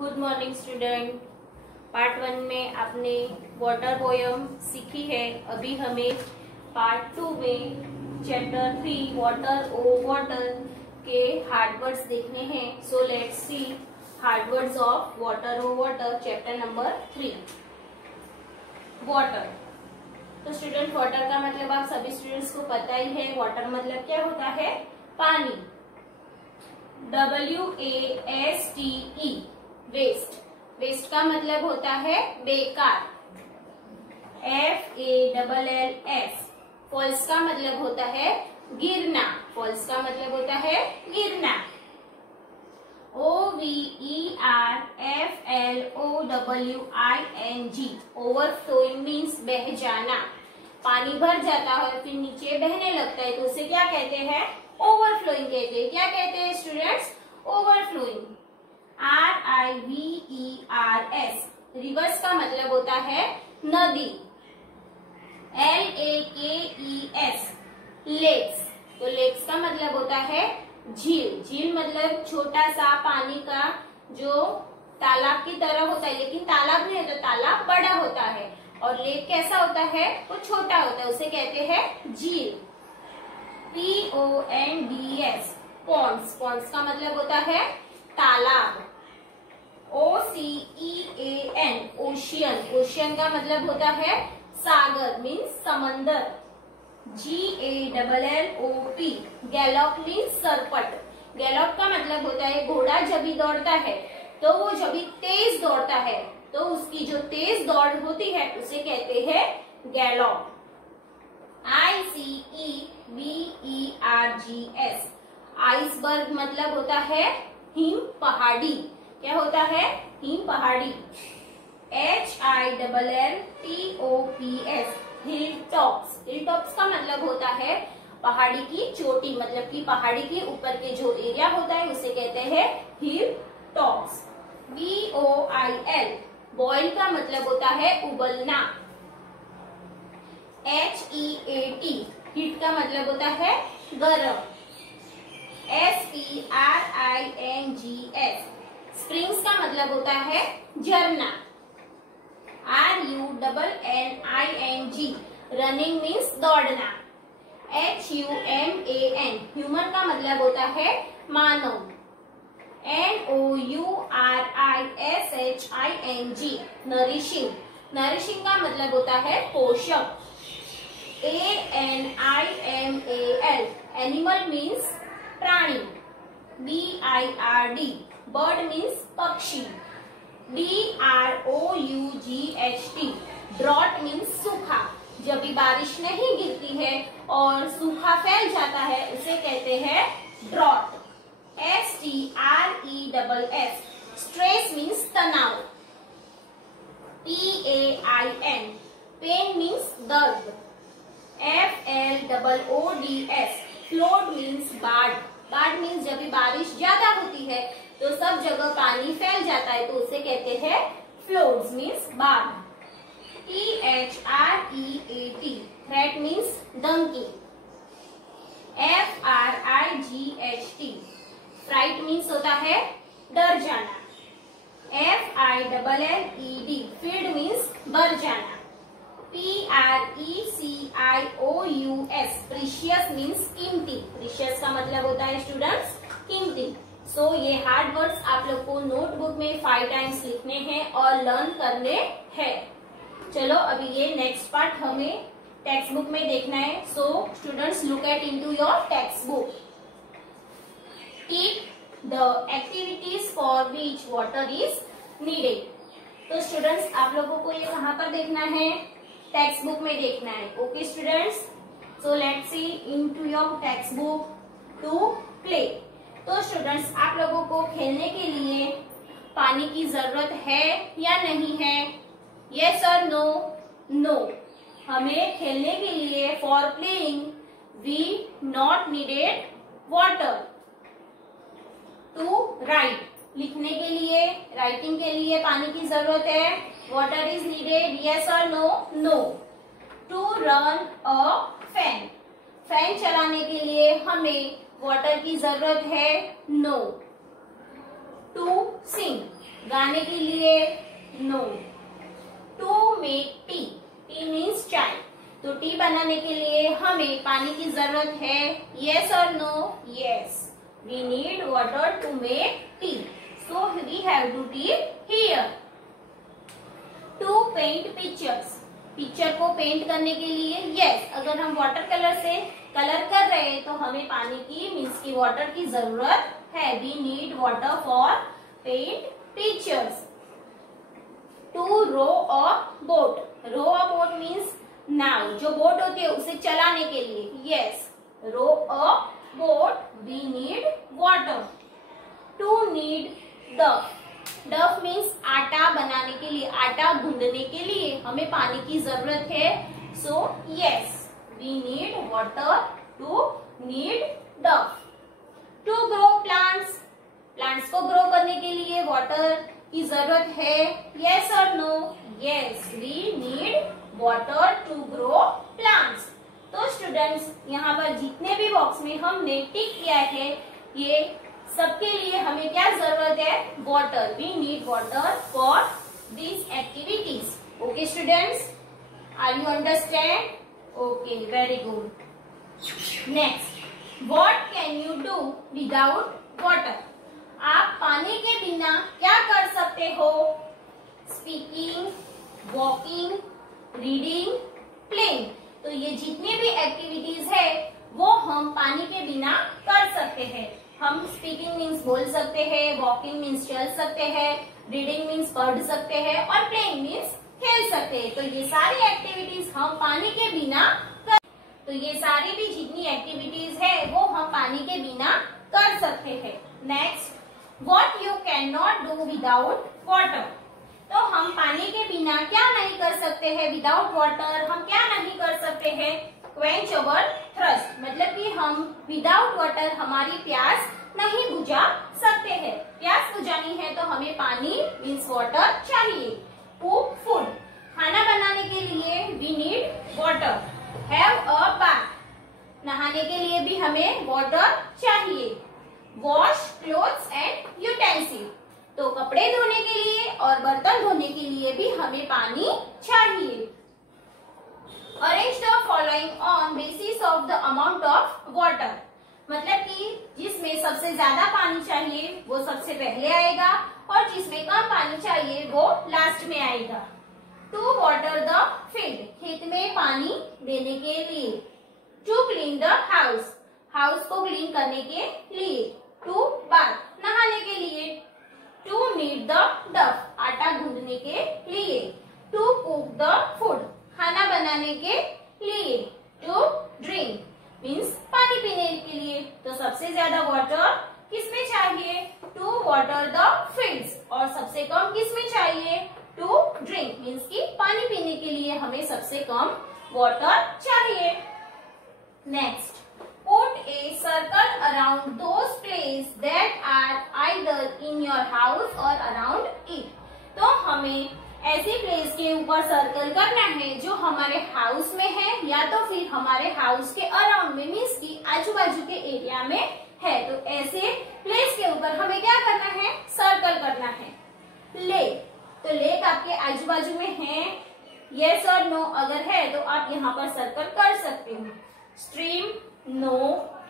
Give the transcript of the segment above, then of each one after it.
Good morning student. Part 1 में आपने water poem सीखी है। अभी हमें पार्ट 2 में चैप्टर 3 वाटर ओ वाटर के हार्ड वर्ड्स देखने हैं। So let's see hard words of water O water, chapter number 3 water. तो स्टूडेंट, वाटर का मतलब आप सभी स्टूडेंट्स को पता ही है। वाटर मतलब क्या होता है? पानी। WASTE waste. वेस्ट का मतलब होता है बेकार। FALLS फॉल्स का मतलब होता है गिरना। फॉल्स का मतलब होता है गिरना। OVERFLOWING ओवरफ्लोइंग मीन्स बह जाना। पानी भर जाता है फिर नीचे बहने लगता है तो उसे क्या कहते हैं? ओवरफ्लोइंग कहते हैं। क्या कहते हैं स्टूडेंट्स? ओवरफ्लोइंग। RIVERS रिवर्स का मतलब होता है नदी। LAKES lakes. तो लेक्स का मतलब होता है झील। झील मतलब छोटा सा पानी का जो तालाब की तरह होता है, लेकिन तालाब नहीं होता, तालाब बड़ा होता है और लेक कैसा होता है? वो छोटा होता है, उसे कहते हैं झील। PONDS Pond's. पॉन्ड्स का मतलब होता है तालाब। OCEAN ocean. ओशियन का मतलब होता है सागर मीन्स समंदर। GALLOP गैलॉप मीन्स सरपट। गैलॉप का मतलब होता है घोड़ा जब भी दौड़ता है तो वो जब भी तेज दौड़ता है तो उसकी जो तेज दौड़ होती है उसे कहते हैं गैलॉप। ICEBERGS आइसबर्ग मतलब होता है हिम पहाड़ी। क्या होता है? हिम पहाड़ी। HILLTOPS हिल टॉप्स। हिल टॉप्स का मतलब होता है पहाड़ी की चोटी, मतलब कि पहाड़ी के ऊपर के जो एरिया होता है उसे कहते हैं हिल टॉप्स। BOIL बॉयल का मतलब होता है उबलना। HEAT हीट का मतलब होता है गरम। SPRINGS स्प्रिंग्स का मतलब होता है झरना। RUNNING रनिंग मीन्स दौड़ना। HUMAN ह्यूमन का मतलब होता है मानव। NOURISHING nourishing. नरिशिंग का मतलब होता है पोषक। ANIMAL एनिमल मीन्स प्राणी। BIRD बर्ड मीन्स पक्षी। DROUGHT ड्रॉट मीन्स सूखा। जब भी बारिश नहीं गिरती है और सूखा फैल जाता है उसे कहते हैं ड्रॉट। STRESS स्ट्रेस मीन्स तनाव। PAIN पेन मीन्स दर्द। FLOODS फ्लोड मीन्स बाढ़। बाढ़ मीन्स जब भी बारिश ज्यादा होती है तो सब जगह पानी फैल जाता है तो उसे कहते हैं फ्लोड्स मीन्स बाढ़। THREAT थ्रेट मीन्स धमकी। FRIGHT फ्राइट मीन्स होता है डर जाना। FILLED फील्ड मीन्स भर जाना। PRECIOUS प्रीशियस मीन्स कीमती। प्रीशियस का मतलब होता है स्टूडेंट्स कीमती। सो ये हार्ड वर्ड्स आप लोग को नोटबुक में 5 टाइम्स लिखने हैं और लर्न करने हैं। चलो अभी ये नेक्स्ट पार्ट हमें टेक्स्ट बुक में देखना है। So students look at into your text book. Tick the activities for which water is needed. तो स्टूडेंट्स आप लोगों को ये कहाँ पर देखना है? टेक्स्ट बुक में देखना है। Okay students, so let's see into your text book to play. तो स्टूडेंट्स आप लोगों को खेलने के लिए पानी की जरूरत है या नहीं है? यस और नो? नो। हमें खेलने के लिए for playing we not needed water. To write लिखने के लिए, राइटिंग के लिए पानी की जरूरत है। Water is needed. यस और no? No. To run a fan fan चलाने के लिए हमें वाटर की जरूरत है। नो। टू सिंग गाने के लिए no. To make tea, tea means chai, तो टी बनाने के लिए हमें पानी की जरूरत है, यस और no? Yes, we need water to make tea, so we have to tea here. To paint pictures, picture को पेंट करने के लिए यस, अगर हम वाटर कलर से कलर कर रहे हैं तो हमें पानी की मीन्स की वाटर की जरूरत है, we need water for paint pictures. To row a boat, row a boat means नाव, जो बोट होती है उसे चलाने के लिए, yes, row a boat, we need water. To need dough, dough means आटा बनाने के लिए, आटा गूंदने के लिए हमें पानी की जरूरत है, so yes, we need water to need duff. To grow plants, plants को ग्रो करने के लिए वाटर की जरूरत है, यस और no? Yes, we need water to grow plants. तो स्टूडेंट्स, यहाँ पर जितने भी बॉक्स में हमने टिक किया है, ये सबके लिए हमें क्या जरूरत है? Water, we need water for these activities. Okay students, are you understand? Okay, very good. Next, what can you do without water? आप पानी के बिना क्या कर सकते हो? स्पीकिंग, वॉकिंग, रीडिंग, प्लेइंग, तो ये जितनी भी एक्टिविटीज है वो हम पानी के बिना कर सकते हैं। हम स्पीकिंग मीन्स बोल सकते हैं, वॉकिंग मीन्स चल सकते हैं, रीडिंग मीन्स पढ़ सकते हैं और प्लेइंग मीन्स खेल सकते हैं। तो ये सारी एक्टिविटीज हम पानी के बिना कर, तो ये सारी भी जितनी एक्टिविटीज है वो हम पानी के बिना कर सकते हैं। Next, what you can not do without water? तो हम पानी के बिना क्या नहीं कर सकते हैं? विदाउट वाटर हम क्या नहीं कर सकते हैं? क्वेंच अवर थर्स्ट, मतलब कि हम विदाउट वाटर हमारी प्यास नहीं बुझा सकते हैं। प्यास बुझानी है तो हमें पानी मीन्स वाटर चाहिए। कुक फूड, खाना बनाने के लिए we need water. Have a bath, नहाने के लिए भी हमें वाटर चाहिए। वॉश क्लोथ्स एंड यूटेंसिल, तो कपड़े धोने के लिए और बर्तन धोने के लिए भी हमें पानी चाहिए। Arrange the following on basis of the amount of water, मतलब कि जिसमें सबसे ज्यादा पानी चाहिए वो सबसे पहले आएगा और जिसमें कम पानी चाहिए वो लास्ट में आएगा। टू वाटर द फील्ड, खेत में पानी देने के लिए। To clean the house, house को क्लीन करने के लिए। टू बाथ, नहाने के लिए। टू नीड द डफ, आटा गूंदने के लिए। टू कुक द फूड, खाना बनाने के लिए। टू ड्रिंक मीन्स पानी पीने के लिए। तो सबसे ज्यादा वाटर किसमें चाहिए? टू वाटर द फील्ड्स, और सबसे कम किसमें चाहिए? टू ड्रिंक मीन्स की पानी पीने के लिए हमें सबसे कम वाटर चाहिए। Next, put a circle around those places that are either in your house or around it. तो हमें ऐसे प्लेस के ऊपर सर्कल करना है जो हमारे हाउस में है या तो फिर हमारे हाउस के अराउंड में मीन्स की आजू बाजू के एरिया में है। तो ऐसे प्लेस के ऊपर हमें क्या करना है? सर्कल करना है। लेक, तो लेक आपके आजू बाजू में है, यस और नो? अगर है तो आप यहाँ पर सर्कल कर सकते हो। Stream, no.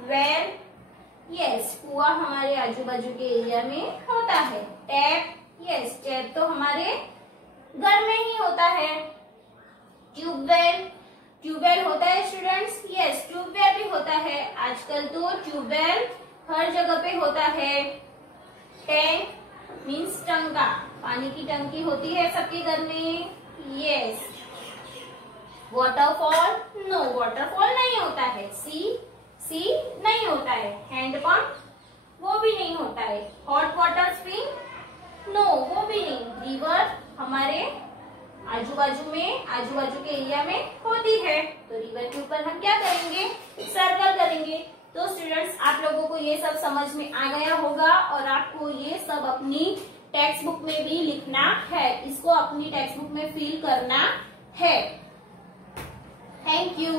वेल, यस, कुआं हमारे आजू बाजू के एरिया में होता है। टैप, यस, टैप तो हमारे घर में ही होता है। ट्यूबवेल, ट्यूबवेल होता है स्टूडेंट्स, यस, ट्यूबवेल भी होता है। आजकल तो ट्यूबवेल हर जगह पे होता है। टैंक मीन्स टंका, पानी की टंकी होती है सबके घर में, यस। वाटरफॉल, नो, वाटरफॉल नहीं होता है। सी, सी नहीं होता है। हैंडपंप, वो भी नहीं होता है। हॉट वाटर स्प्रिंग, नो, वो भी नहीं। रिवर हमारे आजू बाजू में, आजू बाजू के एरिया में होती है। तो रिवर के ऊपर हम क्या करेंगे? सर्कल करेंगे। तो स्टूडेंट्स, आप लोगों को ये सब समझ में आ गया होगा और आपको ये सब अपनी टेक्स्ट बुक में भी लिखना है, इसको अपनी टेक्स्ट बुक में फिल करना है। Thank you.